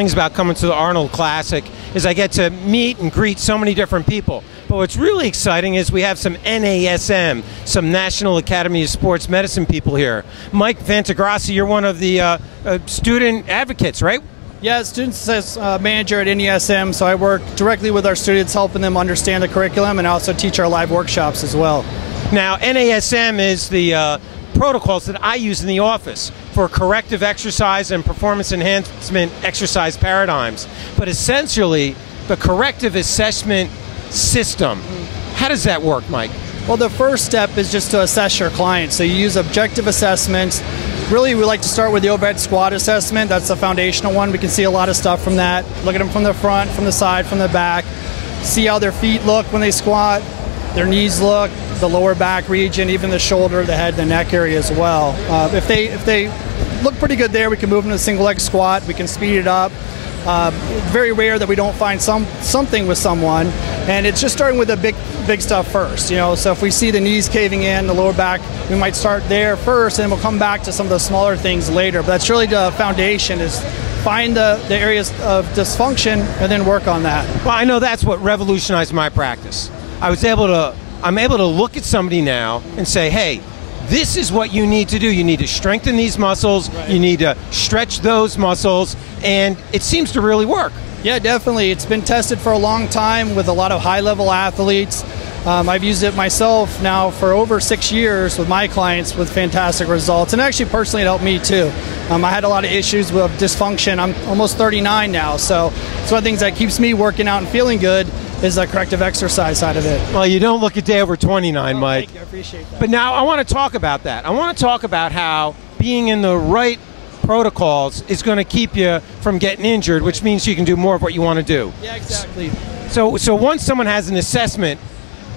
things about coming to the Arnold Classic is I get to meet and greet so many different people. But what's really exciting is we have some NASM, some National Academy of Sports Medicine people here. Mike Fantigrassi, you're one of the student advocates, right? Yeah, student success manager at NASM, so I work directly with our students, helping them understand the curriculum, and also teach our live workshops as well. Now, NASM is the protocols that I use in the office for corrective exercise and performance enhancement exercise paradigms. But essentially, the corrective assessment system, how does that work, Mike? Well, the first step is just to assess your client. So you use objective assessments. Really, we like to start with the overhead squat assessment. That's the foundational one. We can see a lot of stuff from that. Look at them from the front, from the side, from the back. See how their feet look when they squat, their knees look, the lower back region, even the shoulder, the head, the neck area as well. If they look pretty good there, we can move them to a single leg squat. We can speed it up. Very rare that we don't find something with someone, and it's just starting with the big stuff first. You know, so if we see the knees caving in, the lower back, we might start there first, and we'll come back to some of the smaller things later. But that's really the foundation: is find the areas of dysfunction and then work on that. Well, I know that's what revolutionized my practice. I'm able to look at somebody now and say, hey, this is what you need to do. You need to strengthen these muscles. Right. You need to stretch those muscles, and it seems to really work. Yeah, definitely. It's been tested for a long time with a lot of high-level athletes. I've used it myself now for over 6 years with my clients with fantastic results, and actually personally it helped me too. I had a lot of issues with dysfunction. I'm almost 39 now, so it's one of the things that keeps me working out and feeling good is the corrective exercise side of it. Well, you don't look a day over 29, Mike. Thank you. I appreciate that. But now I want to talk about that. I want to talk about how being in the right protocols is going to keep you from getting injured, which means you can do more of what you want to do. Yeah, exactly. So once someone has an assessment,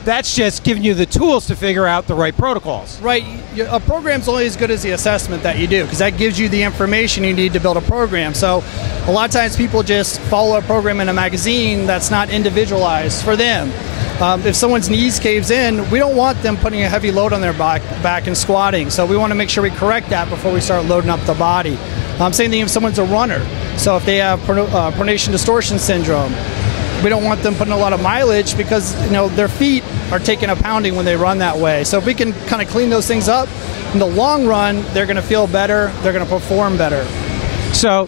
that's just giving you the tools to figure out the right protocols. Right. A program's only as good as the assessment that you do, because that gives you the information you need to build a program. So a lot of times people just follow a program in a magazine that's not individualized for them. If someone's knees caves in, we don't want them putting a heavy load on their back and squatting. So we want to make sure we correct that before we start loading up the body. Same thing if someone's a runner. So if they have pronation distortion syndrome, we don't want them putting a lot of mileage because their feet are taking a pounding when they run that way. So if we can kind of clean those things up, in the long run, they're going to feel better, they're going to perform better. So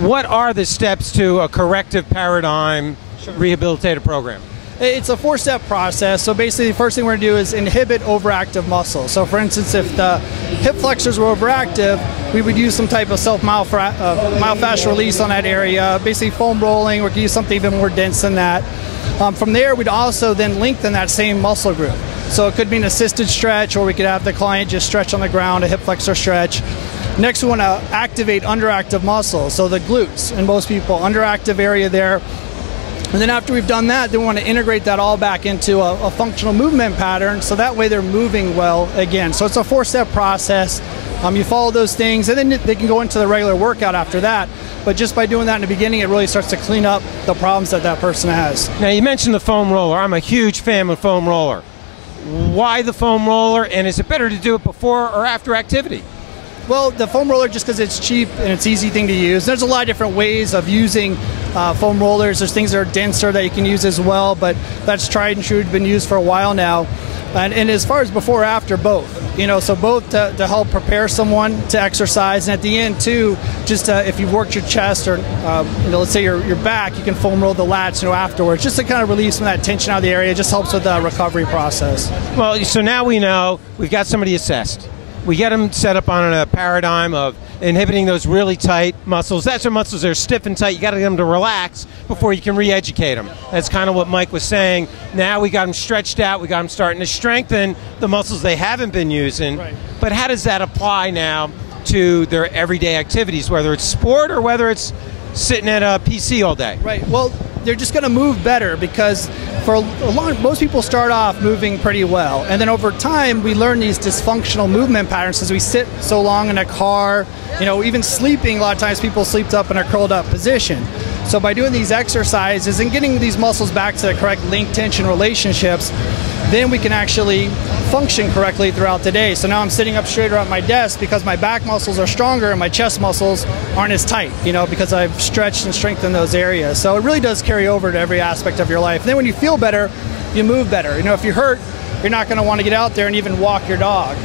what are the steps to a corrective paradigm rehabilitative program? It's a 4-step process. So basically the first thing we're going to do is inhibit overactive muscles. So for instance, if the hip flexors were overactive, we would use some type of myofascial release on that area, basically foam rolling, or we could use something even more dense than that. From there, we'd also then lengthen that same muscle group. So it could be an assisted stretch, or we could have the client just stretch on the ground, a hip flexor stretch. Next, we want to activate underactive muscles, so the glutes, and most people, underactive area there. And then after we've done that, then we want to integrate that all back into a functional movement pattern, so that way they're moving well again. So it's a 4-step process. You follow those things, and then they can go into the regular workout after that. But just by doing that in the beginning, it really starts to clean up the problems that person has. Now, you mentioned the foam roller. I'm a huge fan of foam roller. Why the foam roller, and is it better to do it before or after activity? Well, the foam roller, just because it's cheap and it's an easy thing to use. There's a lot of different ways of using foam rollers. There's things that are denser that you can use as well, but that's tried and true, been used for a while now. And as far as before or after, both. So both to help prepare someone to exercise, and at the end too, just if you've worked your chest or let's say your back, you can foam roll the lats afterwards, just to kind of release some of that tension out of the area. It just helps with the recovery process. Well, so now we know we've got somebody assessed. We get them set up on a paradigm of inhibiting those really tight muscles. That's when muscles are stiff and tight. You got to get them to relax before you can re-educate them. That's kind of what Mike was saying. Now we got them stretched out. We got them starting to strengthen the muscles they haven't been using. Right. But how does that apply now to their everyday activities, whether it's sport or whether it's sitting at a PC all day? Right. Well, they're just going to move better because most people start off moving pretty well, and then over time we learn these dysfunctional movement patterns as we sit so long in a car. Even sleeping, a lot of times people sleep up in a curled up position. So by doing these exercises and getting these muscles back to the correct length tension relationships, then we can actually function correctly throughout the day. So now I'm sitting up straighter at my desk because my back muscles are stronger and my chest muscles aren't as tight, because I've stretched and strengthened those areas. So it really does carry over to every aspect of your life. And then when you feel better, you move better. If you're hurt, you're not going to want to get out there and even walk your dog.